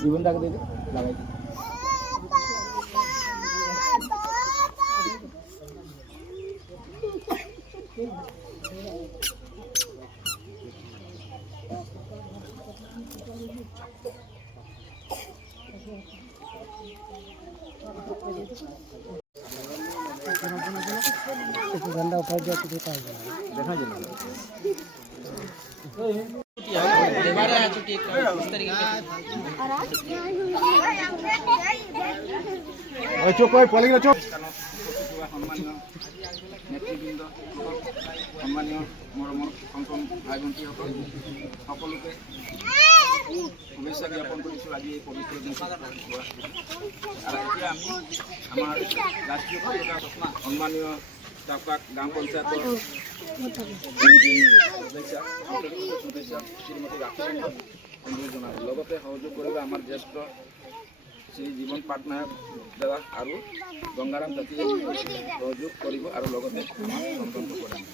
জীবনটাকে দিদি লাগাই गंदा उठा दिया तो देखा है देखा जी दोबारा छुट्टी इस तरीके से चुप है पलिंग चुप नेतृबृंद सम्मानीय मरमर संतन भाई भंटी सकलोके शुभेच्छा ज्ञापन करिছোঁ আজি এই পবিত্ৰ দিনটোত আৰু এতিয়া আমি আমাৰ ৰাষ্ট্ৰীয় পতাকা সন্মানীয় চাপাক গ্ৰাম পঞ্চায়েতৰ শুভেচ্ছা শ্ৰীমতী ৰাখীবন্ধন অনুৰোধ জনালোঁ লগতে সহযোগ কৰিব আমাৰ জ্যেষ্ঠ শ্ৰী জীৱন পাটনায়ক দাদা আৰু গংগাৰাম জাতিয়ে সহযোগ কৰিব আৰু লগতে আমাক সন্তন্ত কৰিব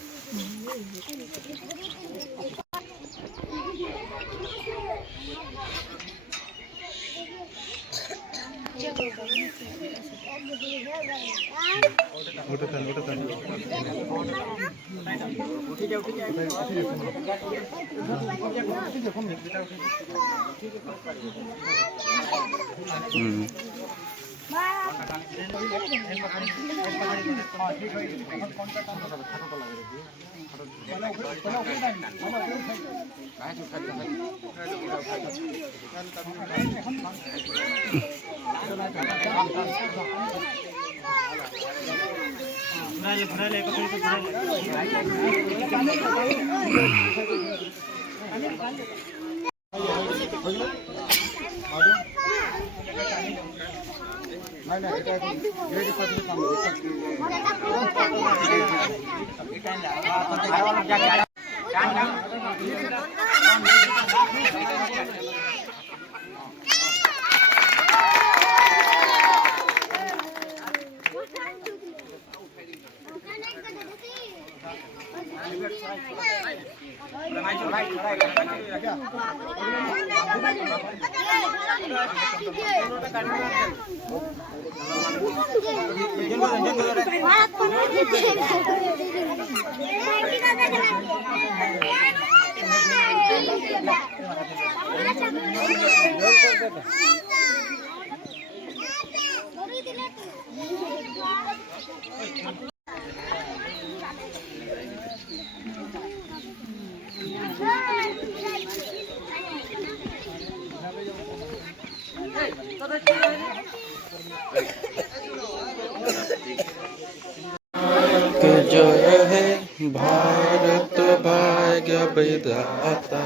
जय है भारत भाग्य विधाता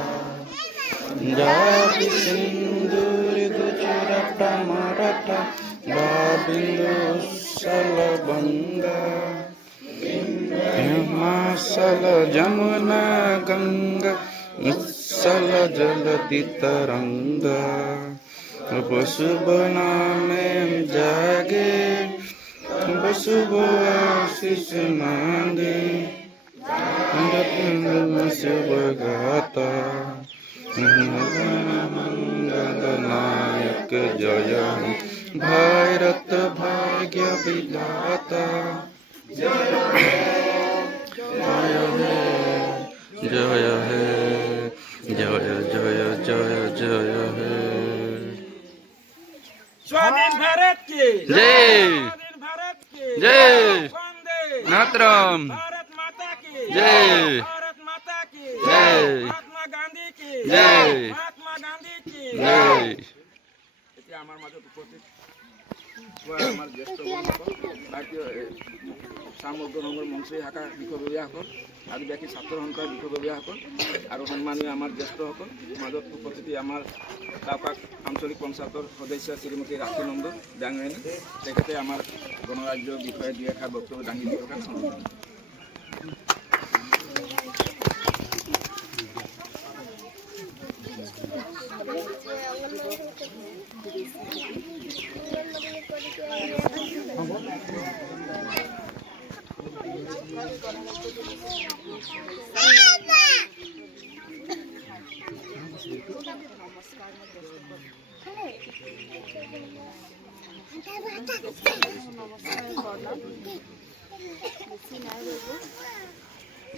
जाति सिंदूर गुजरात मराठा बिंदु सलबंगा हिमाचल जमुना गंगा उत्सल जलधि तरंगा शुभ नामे जागे शुभ आशीष मांगे शुभ गाता मंगल नायक जय भारत भाग्य विधाता जय है जय है जय जय जय जय है स्वाधीन भारत की जय जय मातरम भारत माता की जय भारत माता की जय महात्मा गांधी की जय महात्मा गांधी এতিয়া আমাৰ মাজত উপস্থিত আমাৰ জ্যেষ্ঠ ভাৰতীয় চামগ্ৰ সংঘৰ মন্ত্ৰী শাখা বিষয়ববীয়াসকল আদিবাসী ছাত্ৰ সন্থাৰ বিষয়ববীয়াসকল আৰু সন্মানীয় আমাৰ জ্যেষ্ঠসকল মাজত উপস্থিতি আমাৰ টাউকাক আঞ্চলিক পঞ্চায়তৰ সদস্য শ্ৰীমতী ৰাখী নন্দন ডাঙৰীয়ানী তেখেতে আমাৰ গণৰাজ্যৰ বিষয়ে দুই এষাৰ বক্তব্য দাঙি দিবৰ কাৰণে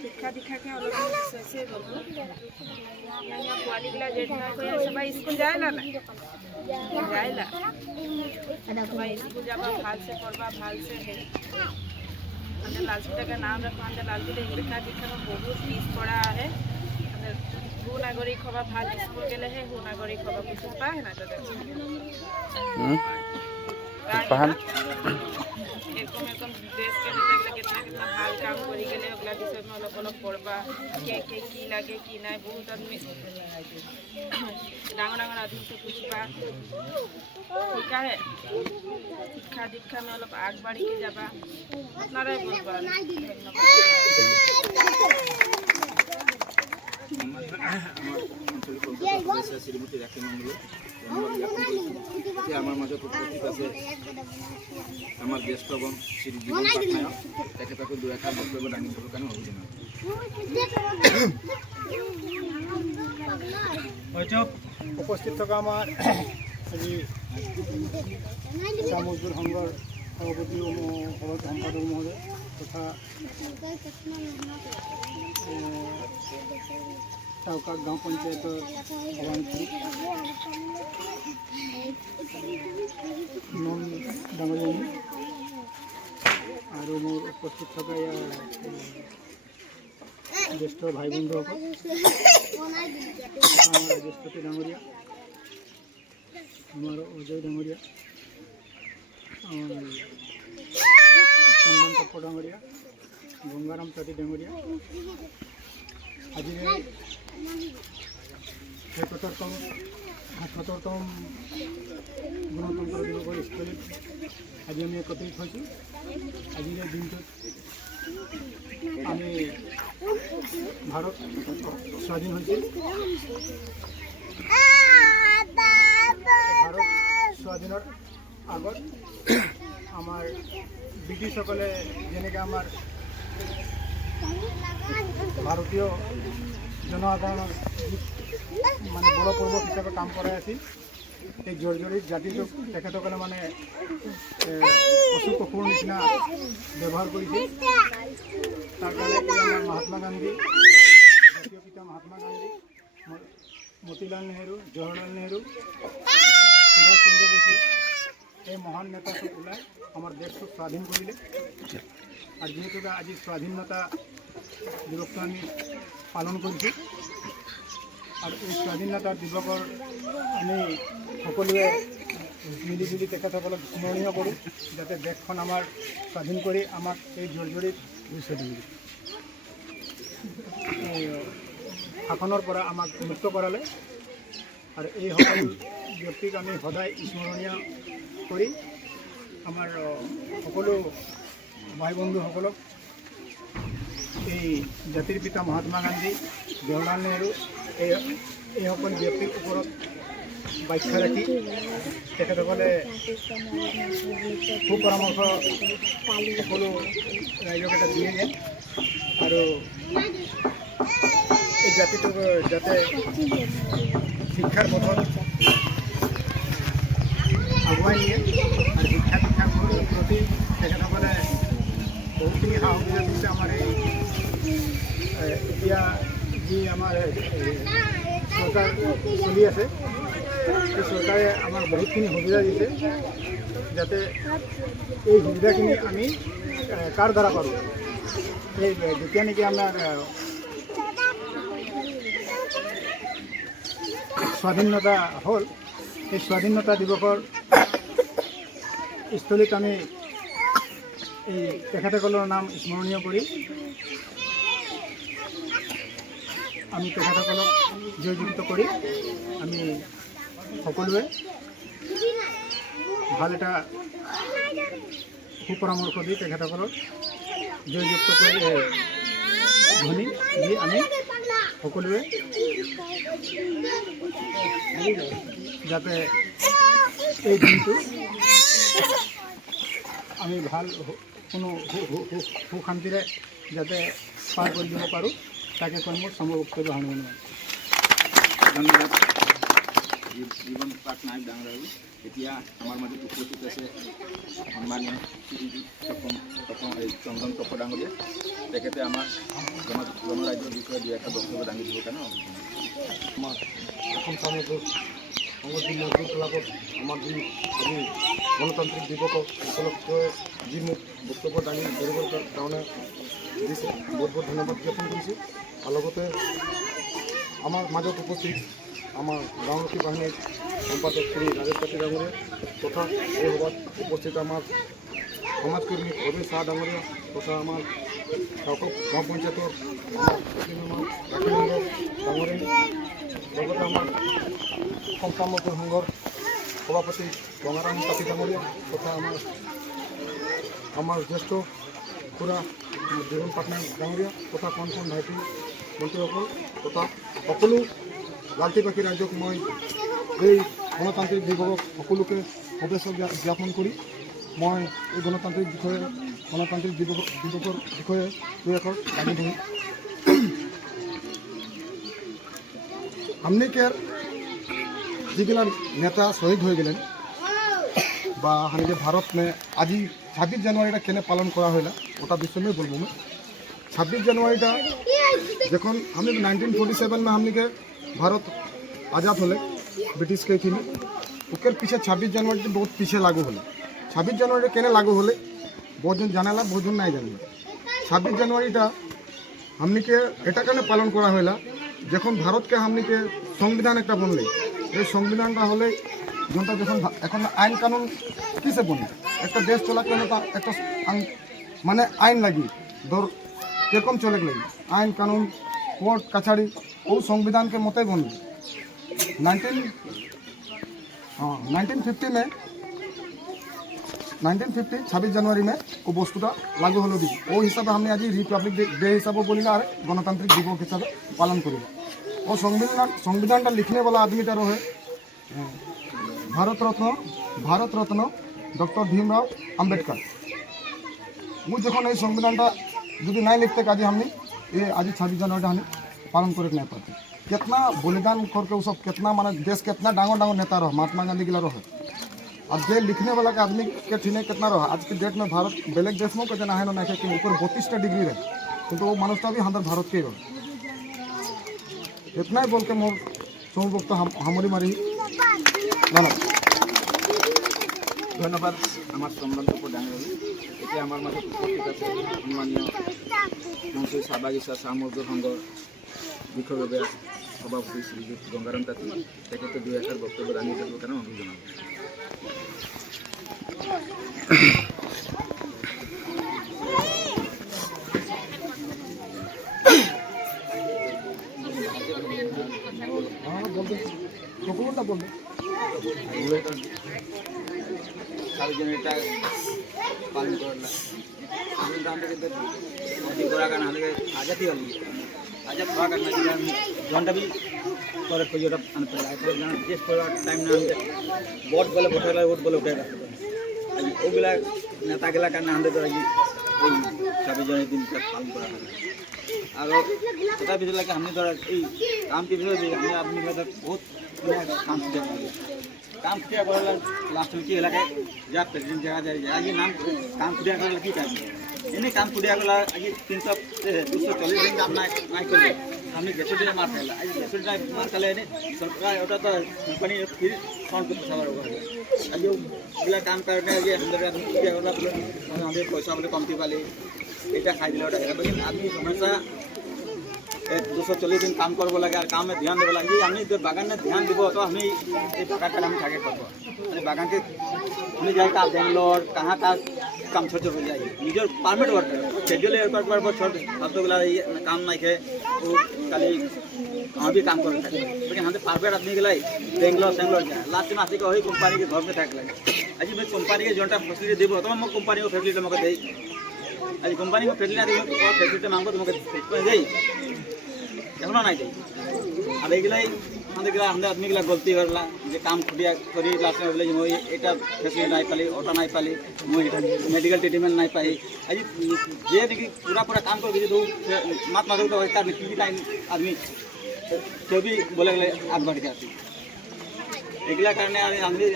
শিক্ষা দীক্ষাকে অলপ হৈছে বাবু পোৱালিবিলাক যেদিনা কৰি সবাই স্কুল যায় না যায় না সবাই স্কুল যাবা ভালসে পড়বা ভালসে আমাদের লালপিতাকে নাম রাখো আমাদের লালপিতা শিক্ষা দীক্ষা में बहुत फीस पड़ा है हु नागरिक हवा ভাল स्कूल गेले है हु नागरिक हवा कुछ पाए ना तो एरकम देश के नेता कितना कितना ভাল काम करी गेले ओगला विषय में अलग पढ़वा के की लागे की ना बहुत आदमी डांगर डांगर आदमी से पूछबा ठीक है शिक्षा दीक्षा में अलग आग बाड़ी के जाबा अपनाराई बोलबा শ্রীমতী রাখী নন্দন আমার মাঝে উপস্থিত আছে আমার জ্যেষ্ঠ বোন শ্রী জীবন পাটনায়ক তেখেতকে দু এষাৰ বক্তব্য দাঙি দিবৰ কাৰণে অভিযোগ উপস্থিত থকা আমাৰ আজি চামগুৰি সংঘৰ সভাপতি সম্পাদক মহোদয় তথা টাউকাক গাঁও পঞ্চায়তৰ সভানেত্ৰী নন ডাঙৰীয়ানী আৰু মোৰ উপস্থিত থকা ইয়াৰ জ্যেষ্ঠ ভাই বন্ধুসকল আমাৰ জ্যেষ্ঠতী ডাঙৰীয়া আমাৰ অজয় ডাঙৰীয়া আমাৰ চন্দন টপ্প ডাঙৰীয়া গংগাৰাম তাঁতী ডাঙৰীয়া আজি ৭৭তম গণতন্ত্ৰ দিৱসৰ স্থলীত আজি আমি একত্ৰিত হৈছোঁ আজিৰ দিনটোত আমি ভাৰত স্বাধীন হৈছিল ভাৰত স্বাধীনৰ আগত আমাৰ ব্ৰিটিছসকলে যেনেকৈ আমাৰ ভাৰতীয় জনসাধাৰণৰ মানে বলপূৰ্বক হিচাপে কাম কৰাই আছিল এই জৰ্জৰিত জাতিটোক তেখেতসকলে মানে পশু পশুৰ নিচিনা ব্যৱহাৰ কৰিছিল তাৰ কাৰণে আমাৰ মহাত্মা গান্ধী জাতীয় পিতা মহাত্মা গান্ধী মতিলাল নেহেৰু জৱাহৰলাল নেহেৰু সুভাষ চন্দ্ৰ বসু এই মহান নেতাটোক ওলাই আমাৰ দেশটোক স্বাধীন কৰিলে আৰু যিহেতুকে আজি স্বাধীনতা দিৱসটো আমি পালন কৰিছোঁ আৰু এই স্বাধীনতা দিৱসৰ আমি সকলোৱে মিলিজুলি তেখেতসকলক স্মৰণীয় কৰোঁ যাতে দেশখন আমাৰ স্বাধীন কৰি আমাক এই জৰ্জৰিত শাসনৰ পৰা আমাক মুক্ত কৰালে আৰু এই সকলো ব্যক্তিক আমি সদায় স্মৰণীয় কৰি আমাৰ সকলো ভাই বন্ধুসকলক এই জাতিৰ পিতা মহাত্মা গান্ধী জৱাহৰলাল নেহেৰু এই সকল ব্যক্তিৰ ওপৰত ব্যাখ্যা ৰাখি তেখেতসকলে সুপৰামৰ্শ সকলো ৰাইজক এটা দিয়ে যায় আৰু এই জাতিটোক যাতে শিক্ষাৰ পথত আগুৱাই নিয়ে আৰু শিক্ষাৰ প্ৰতি তেখেতসকলে বহুতখিনি সা সুবিধা দিছে আমাৰ এই এতিয়া যি আমাৰ চৰকাৰ চলি আছে সেই চৰকাৰে আমাক বহুতখিনি সুবিধা দিছে যাতে এই সুবিধাখিনি আমি কাৰ দ্বাৰা পাৰোঁ এই যেতিয়া নেকি আমাৰ স্বাধীনতা হ'ল এই স্বাধীনতা দিৱসৰ স্থলীত আমি এই তেখেতসকলৰ নাম স্মৰণীয় কৰি আমি তেখেতসকলক জয়যুক্ত কৰি আমি সকলোৱে ভাল এটা সুপৰামৰ্শ দি তেখেতসকলক জয়যুক্ত কৰি ধ্বনি দি আমি সকলোৱে যাতে এই দিনটো আমি ভাল কোনো সুখ শান্তিৰে যাতে পাৰ কৰি দিব পাৰোঁ তাকে কৈ মোৰ সময় বক্তব্য সামৰণি মাৰিছোঁ। ধন্যবাদ জীৱন পাটনায়ক ডাঙৰীয়া। এতিয়া আমাৰ মাজত উপস্থিত আছে সন্মানীয় শ্ৰী চন্দন টপ ডাঙৰীয়া। তেখেতে আমাৰ গণৰাজ্যৰ বিষয়ে দুই এটা বক্তব্য দাঙি দিবৰ কাৰণে আমাৰ অসম সামগ্ৰিক সংগঠন মজদুৰ ক্লাবত আমাৰ যি আজি গণতান্ত্ৰিক দিৱস উপলক্ষে যি মোক বক্তব্য দাঙি ধৰিবৰ কাৰণে দিছে বহুত বহুত ধন্যবাদ জ্ঞাপন কৰিছোঁ। আৰু লগতে আমাৰ মাজত উপস্থিত আমাৰ গাঁওৰক্ষী বাহিনীৰ সম্পাদক শ্ৰী ৰাজেশ কাটি ডাঙৰীয়া তথা এই সভাত উপস্থিত আমাৰ সমাজকৰ্মী অভিন শাহ ডাঙৰীয়া তথা আমাৰ গাঁও পঞ্চায়তৰ ডাঙৰীয়া লগতে আমাৰ অসম সামগ্ৰী সংঘৰ সভাপতি গংগাৰাম কাটি ডাঙৰীয়া তথা আমাৰ জ্যেষ্ঠ খুৰা জীৱন পাটনায়ক ডাঙৰীয়া তথা কণ ভাইটি মন্ত্ৰীসকল তথা সকলো লালটিবাসী ৰাইজক মই এই গণতান্ত্ৰিক দিৱসক সকলোকে শুভেচ্ছা জ্ঞাপন কৰি মই এই গণতান্ত্ৰিক দিৱসৰ বিষয়ে দুই এষাৰ দাঙি ধৰিম। আমনিকের যেগুলা নেতা শহীদ হয়ে গেলেন বা हमने भारत में आज 26 জানুয়ারি কেনে পালন করা হইলা ওটা বিষয় में बोलबो मैं। 26 জানুয়ারি जखन हमने 1947 में हमने के भारत आज़ाद होले ब्रिटिश के थी उसके पीछे 26 जनवरी बहुत पीछे लागू होले। 26 जनवरी केने लागू होले बहुत जन जानाला बहुत जन नहीं जाने। 26 जनवरी हमने के एटा केने पालन करा हইলা যখন ভারতকে हमने के संविधान एक बनले এই সংবিধানটা হলে যেটা যখন এখন আইন কানুন কিসে বনে একটা দেশ চলার জন্য একটা মানে আইন লাগি ধর কিরকম চলে গেলে আইন কানুন কোর্ট কাছাড়ি ও संविधान के मते बनले। 1950 में 26 जनवरी में वो वस्तुटा लागू हलो दी वो हिसाब से हमने आज रिपब्लिक डे हिसाब से बोलिला और गणतांत्रिक दिवस हिसाब से पालन करिला। वो संविधान लिखने वाला आदमीटा रहे भारत रत्न डॉक्टर भीमराव अम्बेडकर। वो जखन ये संविधान जो नहीं लिखते आज हमने ये आज 26 जनवरी हम पालन कर नहीं पाते। कितना बलिदान करके वो सब कितना माने देश कितना डांगर डांगर नेता रहा महात्मा गांधी गिला रहे और जे लिखने वाला के आदमी के ठीने कितना रहा आज के डेट में भारत बेलेग देश में कहते ना है ना कि ऊपर 32टा डिग्री रहे किंतु वो मानुषटा भी हमारे भारत के रहे। इतना ही बोल के मोर समबक्त हामरी मारी ধন্যবাদ আমার সম্মানিত ডাঙৰীয়া। এতিয়া আমাৰ মাজত উপস্থিত আছে সন্মানীয় মন্ত্ৰী চাহ বাগিচা চাহ মজদুৰ সংঘৰ বিষয়ববীয়া সভাপতি শ্ৰীযুত গংগাৰাম তাঁতী তেখেতে দুই এষাৰ বক্তব্য দাঙি ধৰিবৰ কাৰণে অনুৰোধ জনাব। ডকুমেন্টটা বলবে সার্বজনীনটা পালন করলা সংবিধানটা কিন্তু मोदी करा का नाले आजादी वाली आजाद हुआ करना चाहिए जोनटा भी करे कोई जोटा अंतर है तो ना जिस पर टाइम ना हमके वोट बोले उठेला वोट बोले उठेला आज ओगला नेता गला करना हमदे तो आज এই 26 জানুয়ারি দিনটা পালন করা হয়। আর এটা বিষয় কি हमने ধরা এই কাম কি বিষয় আমি আপনি কথা বহুত काम किया काम किया बोला लास्ट में की लगे जा प्रेसिडेंट जगह जाए आज नाम काम किया कर की टाइम इन्हें काम किया गला आज 240 दिन काम ना कर हमने गेसुडी मार खाला आज गेसुडी मार खाले ने सरकार ओटा तो कंपनी फिर कौन को सवार होगा आज बोला काम करने ये अंदर आदमी किया गला हमें पैसा बोले कमती वाले এটা খাই দিলে ওটা लेकिन आदमी हमेशा 240 दिन काम करबो लगे और काम में ध्यान देबो लगे हमनी जो बागान में ध्यान देबो तो हमनी ये बागान का हम टारगेट करबो अरे बागान के हमनी जाए का बेंगलोर कहाँ का काम छोड़ हो जाए निजर परमिट वर्क शेड्यूल एक बार छोड़ सब तो काम नहीं है वो खाली हम भी काम कर लेकिन हम परफेक्ट आदमी के बेंगलोर सेंगलोर जाए लास्ट में आसिक वही कंपनी के घर में थक लगे आज मैं कंपनी के जोटा फैसिलिटी देव तो मैं कंपनी को फैसिलिटी मत दे आज कंपनी को फैसिलिटी मांगो तुमको दे एखो ना दे और ये हम आदमी के गलती करला जे काम खुटिया करी लास्ट में बोले मैं एटा फैसिलिटी नहीं पाली ओटा नहीं पाली मैं मेडिकल ट्रीटमेंट नहीं पाई आज जे देखी पूरा पूरा काम कर तो मात मारो तो की टाइम आदमी तो भी बोले गए आग बढ़ जाती एगला करने आदमी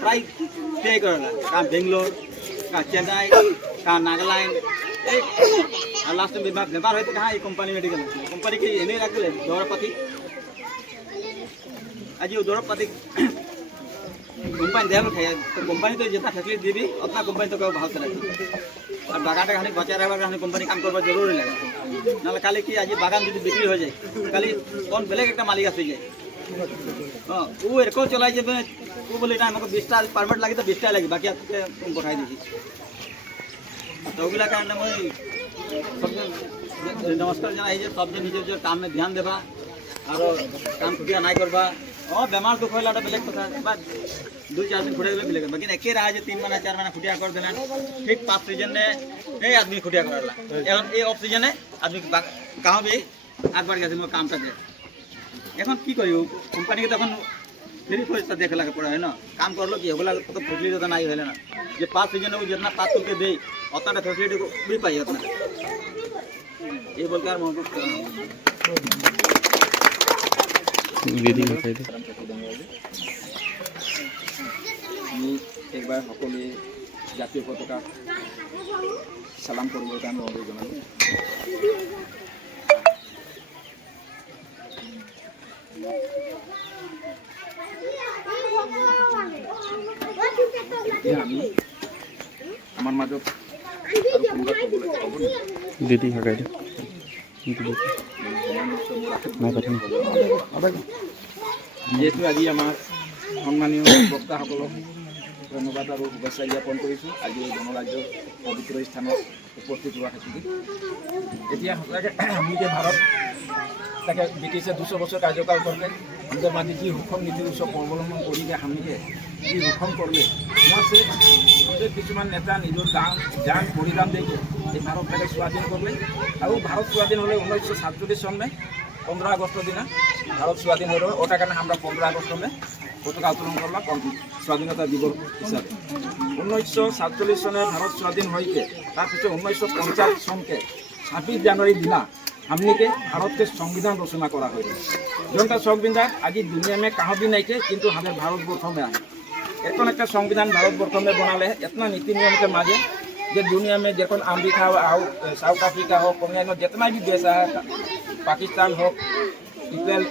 प्राय पे करेला कहाँ बेंगलोर कहाँ चेन्नई कहाँ नागालैंड लास्ट में बेमार होते कहाँ ये कंपनी मेडिकल कंपनी की एने रख दिले दौड़पाती आज वो दौड़पाती कंपनी देव खाए तो कंपनी तो जितना फैसिलिटी देवी उतना कंपनी तो भाव चले और बागान खाली बचा रहा हमें कंपनी काम करवा जरूरी लगे ना खाली कि आज बागान जो बिक्री हो जाए खाली कौन बेलेग एक मालिक आसे जाए हाँ वो एरको चलाई जब वो बोले ना हमको 20टा परमिट लगे तो 20टा लगे बाकी आपके पठाई दीजिए तो ओगला कारण मैं नमस्कार जना सब निज काम में ध्यान देवा और काम खुटिया नहीं करवा हाँ बेमार दुख होगा बेलेग कथा 2-4 दिन खुटिया बेलेग लेकिन एके रहा 3 महीना 4 महीना खुटिया कर देना ठीक 5 सीजन में आदमी खुटिया करला ये ऑफ सीजन आदमी कहाँ भी आग बढ़ गया काम कर এখন কি করি কোম্পানি के तक फ्री पैसा देखे लगे पड़ा है ना काम कर लो कि होगा तो फैसिलिटी तो नहीं है ना जो 5 सीजन वो जितना 5 तुल के दे उतना फैसिलिटी को भी पाई उतना ये बोल कर एक बार सकले जातीय पताका सालाम कर আমি আমার মাজত দিদি হাগাই যেহেতু আজি আমাৰ সন্মানীয় বক্তাসকলক ধন্যবাদ আৰু শুভেচ্ছা জ্ঞাপন কৰিছোঁ আজি এই গণৰাজ্য পবিত্ৰ স্থানত উপস্থিত হোৱা হেতুকে এতিয়া সঁচাকৈ আমি যে ভাৰত তাকে ব্ৰিটিছে 200 বছৰ কাৰ্যকাল কৰিলে আমাদের মাঝে যে হুকুম নীতির উৎসব অবলম্বন করিলে হামিয়ে যে হুকুম করলে সে আমাদের কিছু নেতা নিজের যান বলিদান দিয়ে এই ভারতটাকে স্বাধীন করলে আর ভারত স্বাধীন হলে 1947 সনে 15 আগস্ট দিন ভারত স্বাধীন হলো ওটা কারণে আমরা 15 আগস্ট সনে পতাকা উত্তোলন করলাম স্বাধীনতা দিবস হিসাবে 1947 সনে ভারত স্বাধীন হয়েছে তার পিছনে 1950 সনকে 26 জানুয়ারি দিনা हमने के भारत के संविधान रचना करा हुई जोटा संविधान आज दुनिया में कहाँ भी नहीं थे किंतु हमारे भारतवर्ष में आए এখন একটা संविधान भारतवर्ष में बनाले इतना नीति नियम के माजे जो दुनिया में जैसे अमेरिका हो साउथ अफ्रीका हो अन्य जितना भी देश है पाकिस्तान हो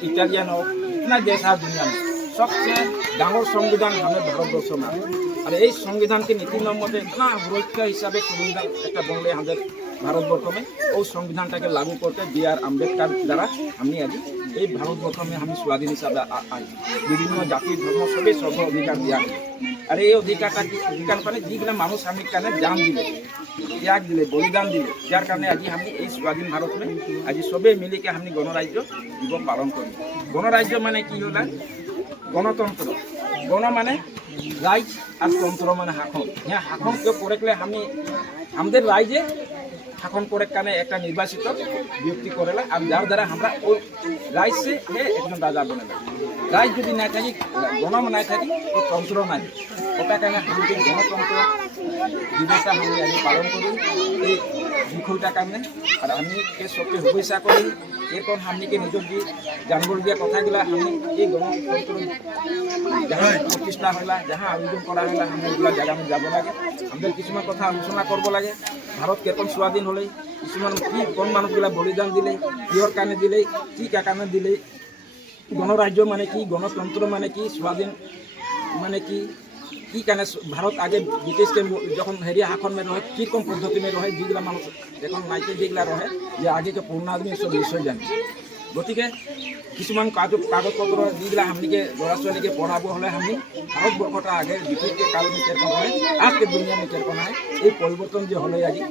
इटालियन हो इतना देश है दुनिया में सबसे डांगर संविधान हमें भारतवर्ष में और ये संविधान के नीति नियम मत इतना सुरक्षा हिसाब से संविधान एक बनले हमारे भारतवर्ष में और संविधान के लागू करते B.R. अम्बेडकर द्वारा हमने आज ये भारतवर्ष में हम स्वाधीन हिसाब आई विभिन्न जाति धर्म सभी सर्व अधिकार दिया और ये अधिकार पाने जीगला मानुष हमें कारण जान दिले त्याग दिले बलिदान दिले जार कारण आज हमने ये स्वाधीन भारत में आज सबे मिले के हमने गणराज्य दिवस पालन करी गणराज्य माने कि होला गणतंत्र गण माने राज और तंत्र माने शासन यहाँ शासन के करे हमें हमारे राज्य शासन करे कारण एक निर्वाचित व्यक्ति करेला और जार द्वारा हमारा राज्य से एक राजा बने राज्य जो ना थी गण ना थी तो तंत्र ना ओटा कारण हम गणतंत्र दिवस हमें आज पालन करी বিষয়টা कारण और हमें के सबके शुभेच्छा करी एरपन हमने के निजर जी जानबलगिया कथागुला हमें ये गणतंत्र जहाँ प्रतिष्ठा होला जहाँ आवेदन करा होला हमें एगुला जगह में যাব লাগে আমাদের কিছুমান কথা আলোচনা করব লাগে ভারত কেতন স্বাধীন হলে কিছুমান কি কোন মানুষগুলা বলিদান দিলে কিহর কারণে দিলে কি কারণে দিলে গণরাজ্য মানে কি গণতন্ত্র মানে কি স্বাধীন মানে কি কি কেন ভারত আগে ব্রিটিশকে যখন হেরিয়া হাখন মে রহে কীরকম পদ্ধতি মে রহে যেগুলা মানুষ এখন নাইতে যেগুলা রহে যে আগেকে পুরোনো আদমি সব নিশ্চয় জানে গতিকে কিছুমান কাগজপত্র যেগুলা আমনিকে ল'ৰা ছোৱালীকে পঢ়াব হলে আমি ভারতবর্ষটা আগে ব্রিটিশকে কারণে কেরকম হয় আজকে দুনিয়া মে কেরকম হয় এই পরিবর্তন যে হলে আজি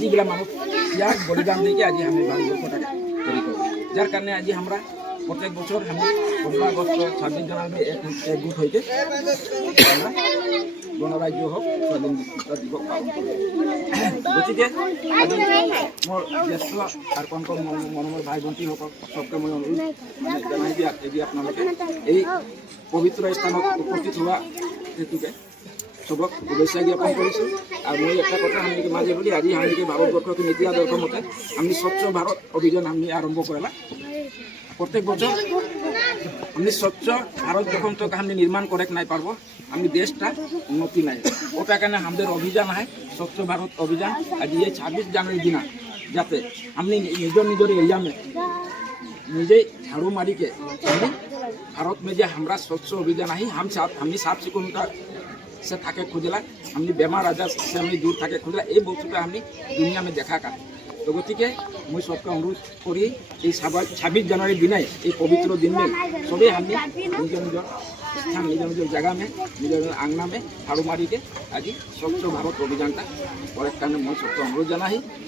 যেগুলা মানুষ ইয়ার বলিদান দিয়ে আজি আমি ভারতবর্ষটাকে তৈরি করি যার কারণে আজি আমরা প্রত্যেক বছর আমি 15 আগস্ট 26 জানুয়ারি একগুট হইতে আমরা গণরাজ্য হোক স্বাধীনতা দিবস পালন করি গতিকে আজি মোৰ জ্যেষ্ঠ আৰ কণ কণ মৰমৰ ভাই ভণ্টিসকল সবকে মই অনুৰোধ জনাই দিয়া যে আপোনালোকে এই পবিত্ৰ স্থানত উপস্থিত হোৱা হেতুকে সবক শুভেচ্ছা জ্ঞাপন কৰিছোঁ আৰু মই একটা কথা আমি মাজে বুলি আজি আমি ভাৰতবৰ্ষকে নীতি আদৰ্শ মতে আমি স্বচ্ছ ভাৰত অভিযান আমি আৰম্ভ কৰিলা প্রত্যেক বছর আমি স্বচ্ছ ভারত যখন তো আমি নির্মাণ করে নাই পারবো আমি দেশটা উন্নতি নাই ওটা কেন আমাদের অভিযান হয় স্বচ্ছ ভারত অভিযান আজ এই 26 জানুয়ারি দিনা যাতে আমি নিজের एरिया में নিজে झाड़ू मारी के भारत में जो हमारा स्वच्छ अभियान आई हम साफ चिकुनता से थाके खोजला हमने बेमार आजार से हमें दूर थाके खोजला ये बस्तुटा हमें दुनिया में देखा का तो गति मैं सबके अनुरोध करी 26 জানুয়ারি दिन ये पवित्र दिन में सभी हमें निज स्थान निज जगह में निज आंगना में झाड़ू मारी के आज स्वच्छ भारत अभियानटा और कारण मैं सबके अनुरोध जाना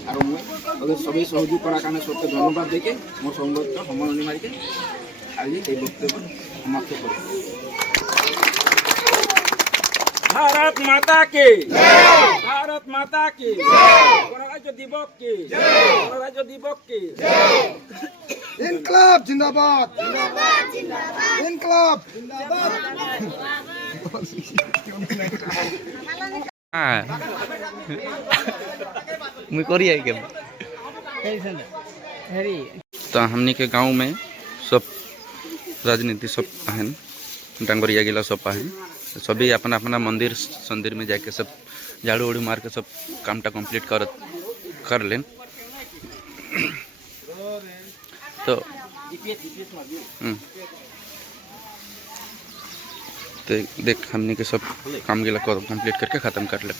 और मैं सभी सहयोग करार कारण सबके धन्यवाद देके मोर संबंध सम्मान मारी के आज ये बक्तव्य समाप्त करी भारत माता के भारत माता की गणराज्य दिवस की गणराज्य दिवस की ইনকলাব জিন্দাবাদ ইনকলাব हाँ मैं करी आई के तो हमनी के गांव में सब राजनीति सब आहन डांगरिया गिला सब आहन सभी अपना अपना मंदिर संदिर में जाके सब झाड़ू उड़ू मार के सब कामटा कंप्लीट कर लें तो देख हमने के सब काम गिला कंप्लीट करके ख़त्म कर ले।